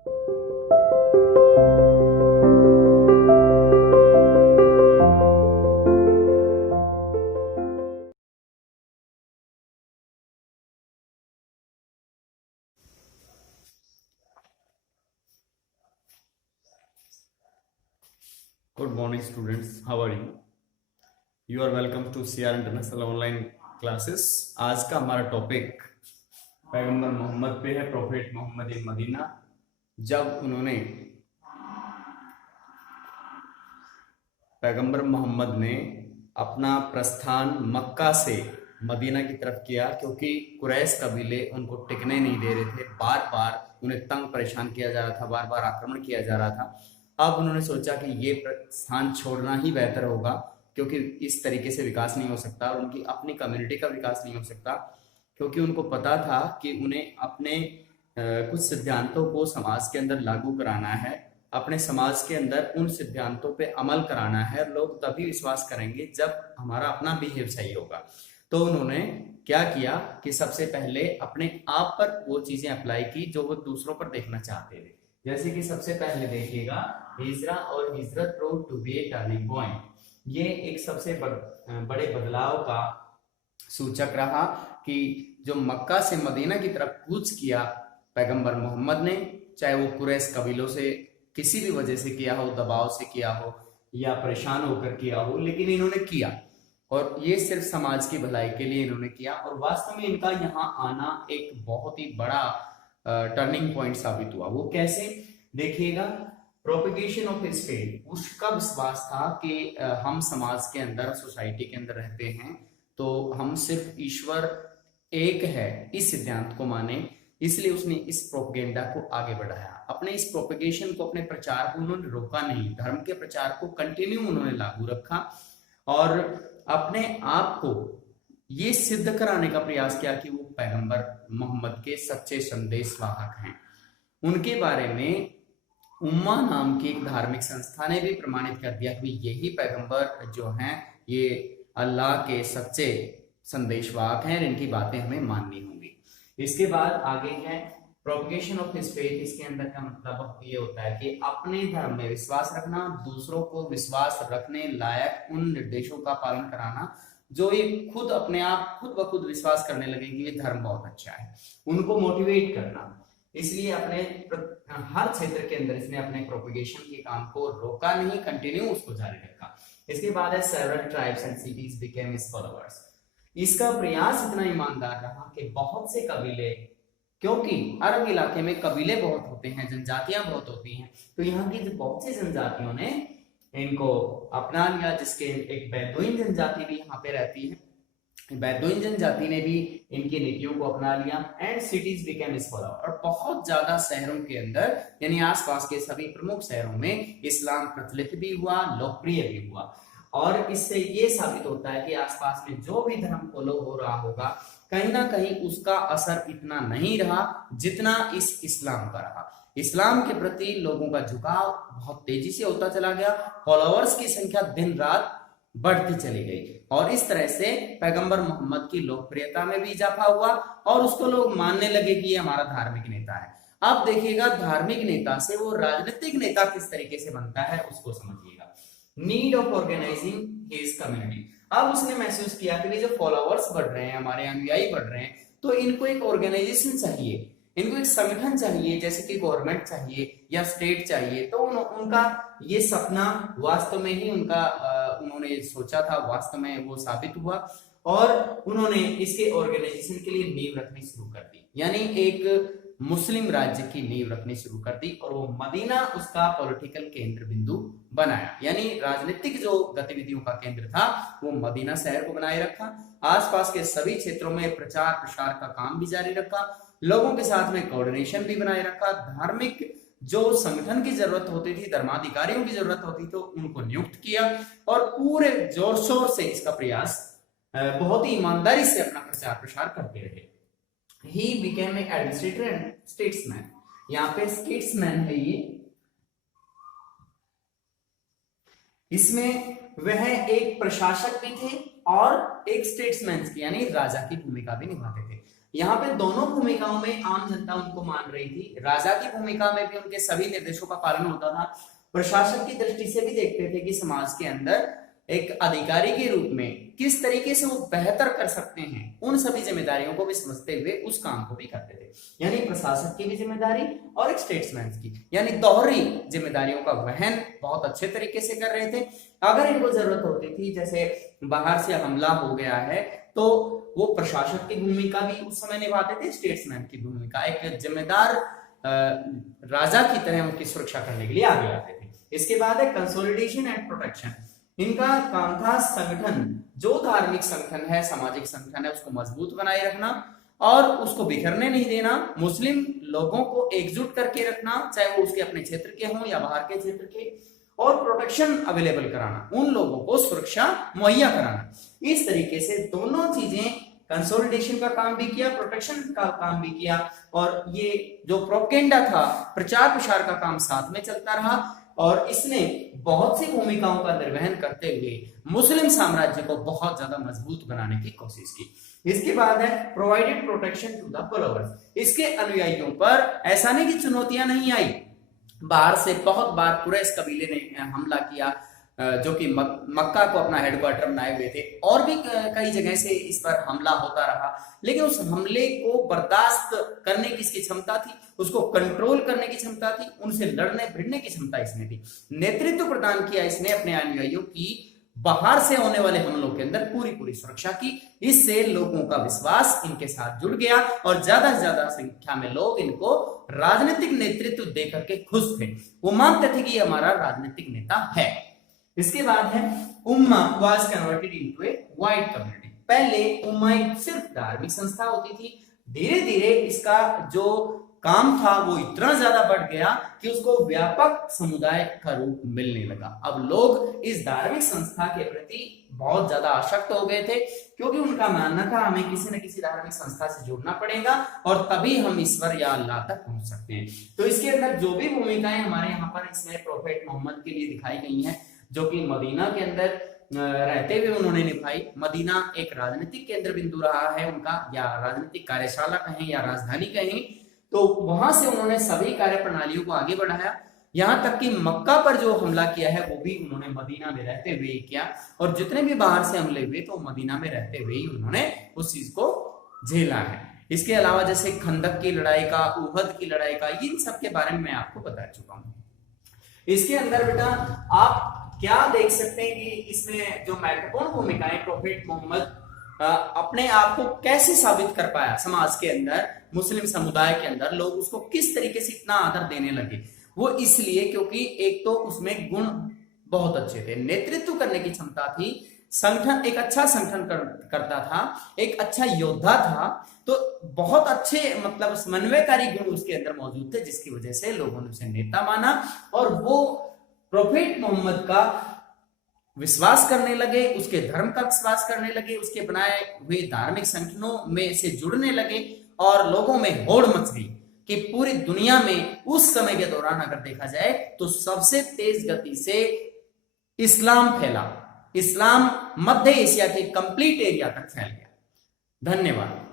Good morning, students. How are you? You are welcome to CR international online classes. आज का हमारा topic पैगंबर मोहम्मद पे है, प्रोफेट मोहम्मद इन मदीना। जब उन्होंने पैगंबर मोहम्मद ने अपना प्रस्थान मक्का से मदीना की तरफ किया, क्योंकि कुरैश कबीले उनको टिकने नहीं दे रहे थे, बार बार उन्हें तंग परेशान किया जा रहा था, बार बार आक्रमण किया जा रहा था। अब उन्होंने सोचा कि ये स्थान छोड़ना ही बेहतर होगा, क्योंकि इस तरीके से विकास नहीं हो सकता और उनकी अपनी कम्युनिटी का विकास नहीं हो सकता, क्योंकि उनको पता था कि उन्हें अपने कुछ सिद्धांतों को समाज के अंदर लागू कराना है, अपने समाज के अंदर उन सिद्धांतों पे अमल कराना है। लोग तभी विश्वास करेंगे जब हमारा अपना बिहेव सही होगा। तो उन्होंने क्या किया कि सबसे पहले अपने आप पर वो चीजें अप्लाई की जो वो दूसरों पर देखना चाहते थे। जैसे कि सबसे पहले देखिएगा, हिजरा और हिजरत prove to be a turning point. ये एक सबसे बड़े बदलाव का सूचक रहा कि जो मक्का से मदीना की तरफ कूच किया पैगंबर मोहम्मद ने, चाहे वो कुरैश कबीलों से किसी भी वजह से किया हो, दबाव से किया हो या परेशान होकर किया हो, लेकिन इन्होंने किया और ये सिर्फ समाज की भलाई के लिए इन्होंने किया। और वास्तव में इनका यहाँ आना एक बहुत ही बड़ा टर्निंग पॉइंट साबित हुआ। वो कैसे, देखिएगा, प्रोपिगेशन ऑफ हिज फेथ। उसका विश्वास था कि हम समाज के अंदर, सोसाइटी के अंदर रहते हैं तो हम सिर्फ ईश्वर एक है इस सिद्धांत को माने, इसलिए उसने इस प्रोपेगेंडा को आगे बढ़ाया। अपने इस प्रोपेगेशन को, अपने प्रचार को उन्होंने रोका नहीं, धर्म के प्रचार को कंटिन्यू उन्होंने लागू रखा और अपने आप को ये सिद्ध कराने का प्रयास किया कि वो पैगंबर मोहम्मद के सच्चे संदेश वाहक हैं। उनके बारे में उम्मा नाम की एक धार्मिक संस्था ने भी प्रमाणित कर दिया कि यही पैगंबर जो हैं ये अल्लाह के सच्चे संदेशवाहक हैं, इनकी बातें हमें माननी होंगी। इसके बाद आगे है प्रोपगेशन ऑफ हिज फेथ। इसके अंदर का मतलब ये होता है कि अपने धर्म में विश्वास रखना, दूसरों को विश्वास रखने लायक उन निर्देशों का पालन कराना जो ये खुद अपने आप खुद ब खुद विश्वास करने लगे कि ये धर्म बहुत अच्छा है, उनको मोटिवेट करना। इसलिए अपने हर क्षेत्र के अंदर इसने अपने प्रोपगेशन के काम को रोका नहीं, कंटिन्यू उसको जारी रखा। इसके बाद है several tribes and cities became his followers. इसका प्रयास इतना ईमानदार रहा कि बहुत से कबीले, क्योंकि अरब इलाके में कबीले बहुत होते हैं, जनजातियां बहुत होती हैं, तो यहाँ की बहुत सी जनजातियों ने इनको अपना लिया, जिसके एक बेदुइन जनजाति भी यहाँ पे रहती है। बेदुइन जनजाति ने भी इनकी नीतियों को अपना लिया। And cities became his follower. और बहुत ज्यादा शहरों के अंदर, यानी आसपास के सभी प्रमुख शहरों में इस्लाम प्रचलित भी हुआ, लोकप्रिय भी हुआ। और इससे ये साबित होता है कि आसपास में जो भी धर्म फॉलो हो रहा होगा, कहीं ना कहीं उसका असर इतना नहीं रहा जितना इस इस्लाम का रहा। इस्लाम के प्रति लोगों का झुकाव बहुत तेजी से होता चला गया, फॉलोअर्स की संख्या दिन रात बढ़ती चली गई और इस तरह से पैगंबर मोहम्मद की लोकप्रियता में भी इजाफा हुआ और उसको लोग मानने लगे कि ये हमारा धार्मिक नेता है। अब देखिएगा, धार्मिक नेता से वो राजनीतिक नेता किस तरीके से बनता है उसको समझिएगा। Need of organising his community. अब उसने महसूस किया कि जो फॉलोअर्स बढ़ रहे हैं, हमारे अनुयायी बढ़ रहे हैं, तो इनको एक ऑर्गेनाइजेशन चाहिए, इनको एक संगठन चाहिए, जैसे कि गवर्नमेंट चाहिए या स्टेट चाहिए। तो उनका ये सपना वास्तव में ही उन्होंने सोचा था, वास्तव में वो साबित हुआ और उन्होंने इसके ऑर्गेनाइजेशन के लिए नींव रखनी शुरू कर दी, यानी एक मुस्लिम राज्य की नींव रखनी शुरू कर दी और वो मदीना उसका पॉलिटिकल केंद्र बिंदु बनाया, यानी राजनीतिक जो गतिविधियों का केंद्र था वो मदीना शहर को बनाए रखा। आसपास के सभी क्षेत्रों में प्रचार प्रसार का काम भी जारी रखा, लोगों के साथ में कोऑर्डिनेशन भी बनाए रखा, धार्मिक जो संगठन की जरूरत होती थी, धर्माधिकारियों की जरूरत होती तो उनको नियुक्त किया और पूरे जोर शोर से इसका प्रयास बहुत ही ईमानदारी से अपना प्रचार प्रसार करते रहे। He became an administrator and statesman। यहाँ पे स्टेट्समैन है ये, इसमें वह एक प्रशासक भी थे और एक स्टेट्समैन की, यानी राजा की भूमिका भी निभाते थे। यहाँ पे दोनों भूमिकाओं में आम जनता उनको मान रही थी। राजा की भूमिका में भी उनके सभी निर्देशों का पालन होता था, प्रशासक की दृष्टि से भी देखते थे कि समाज के अंदर एक अधिकारी के रूप में किस तरीके से वो बेहतर कर सकते हैं, उन सभी जिम्मेदारियों को भी समझते हुए उस काम को भी करते थे। यानी प्रशासक की भी जिम्मेदारी और एक स्टेट्समैन की, यानी दोहरी जिम्मेदारियों का वहन बहुत अच्छे तरीके से कर रहे थे। अगर इनको जरूरत होती थी, जैसे बाहर से हमला हो गया है, तो वो प्रशासक की भूमिका भी उस समय निभाते थे, स्टेट्समैन की भूमिका, एक जिम्मेदार राजा की तरह उनकी सुरक्षा करने के लिए आगे आते थे। इसके बाद है कंसोलिडेशन एंड प्रोटेक्शन। इनका काम था संगठन, जो धार्मिक संगठन है, सामाजिक संगठन है, उसको मजबूत बनाए रखना और उसको बिखरने नहीं देना, मुस्लिम लोगों को एकजुट करके रखना, चाहे वो उसके अपने क्षेत्र के हों या बाहर के क्षेत्र के, और प्रोटेक्शन अवेलेबल कराना, उन लोगों को सुरक्षा मुहैया कराना। इस तरीके से दोनों चीजें, कंसोलिडेशन का काम भी किया, प्रोटेक्शन का काम भी किया, और ये जो प्रोपेगेंडा था, प्रचार प्रसार का काम साथ में चलता रहा, और इसने बहुत सी भूमिकाओं का निर्वहन करते हुए मुस्लिम साम्राज्य को बहुत ज्यादा मजबूत बनाने की कोशिश की। इसके बाद है provided protection to the followers. इसके अनुयायियों पर ऐसा नहीं कि चुनौतियां नहीं आई, बाहर से बहुत बार कुरैश कबीले ने हमला किया, जो कि मक्का को अपना हेडक्वार्टर बनाए हुए थे, और भी कई जगह से इस पर हमला होता रहा, लेकिन उस हमले को बर्दाश्त करने की इसकी क्षमता थी, उसको कंट्रोल करने की क्षमता थी, उनसे लड़ने भिड़ने की क्षमता इसमें थी। नेतृत्व प्रदान किया इसने अपने अनुयायियों की बाहर से होने वाले हमलों के अंदर पूरी सुरक्षा की। इससे लोगों का विश्वास इनके साथ जुड़ गया और ज्यादा से ज्यादा संख्या में लोग इनको राजनीतिक नेतृत्व देकर के खुश थे, वो मानते थे कि हमारा राजनीतिक नेता है। इसके बाद है उम्मा was converted into a wide community. पहले उम्मा एक सिर्फ धार्मिक संस्था होती थी, धीरे धीरे इसका जो काम था वो इतना ज्यादा बढ़ गया कि उसको व्यापक समुदाय का रूप मिलने लगा। अब लोग इस धार्मिक संस्था के प्रति बहुत ज्यादा आसक्त हो गए थे, क्योंकि उनका मानना था हमें किसी न किसी धार्मिक संस्था से जुड़ना पड़ेगा और तभी हम ईश्वर या अल्लाह तक पहुंच सकते हैं। तो इसके अंदर जो भी भूमिकाएं हमारे यहाँ पर इसमें प्रोफेट मोहम्मद के लिए दिखाई गई हैं, जो कि मदीना के अंदर रहते हुए उन्होंने निभाई। मदीना एक राजनीतिक केंद्र बिंदु रहा है उनका, या राजनीतिक कार्यशाला कहें या राजधानी कहें, तो वहां से उन्होंने सभी कार्य प्रणालियों को आगे बढ़ाया। यहां तक कि मक्का पर जो हमला किया है वो भी उन्होंने मदीना में रहते हुए किया, और जितने भी बाहर से हमले हुए तो मदीना में रहते हुए ही उन्होंने उस चीज को झेला है। इसके अलावा जैसे खंदक की लड़ाई का, उहद की लड़ाई का, इन सब के बारे में मैं आपको बता चुका हूं। इसके अंदर बेटा आप क्या देख सकते हैं कि इसमें जो महत्वपूर्ण भूमिकाएं प्रोफेट मोहम्मद अपने आप को कैसे साबित कर पाया समाज के अंदर, मुस्लिम समुदाय के अंदर लोग उसको किस तरीके से इतना आदर देने लगे। वो इसलिए क्योंकि एक तो उसमें गुण बहुत अच्छे थे, नेतृत्व करने की क्षमता थी, संगठन एक अच्छा संगठन करता था, एक अच्छा योद्धा था, तो बहुत अच्छे मतलब समन्वयकारी गुण उसके अंदर मौजूद थे, जिसकी वजह से लोगों ने उसे नेता माना और वो प्रोफेट मोहम्मद का विश्वास करने लगे, उसके धर्म का विश्वास करने लगे, उसके बनाए हुए धार्मिक संगठनों में से जुड़ने लगे, और लोगों में होड़ मच गई कि पूरी दुनिया में उस समय के दौरान अगर देखा जाए तो सबसे तेज गति से इस्लाम फैला, इस्लाम मध्य एशिया के कंप्लीट एरिया तक फैल गया। धन्यवाद।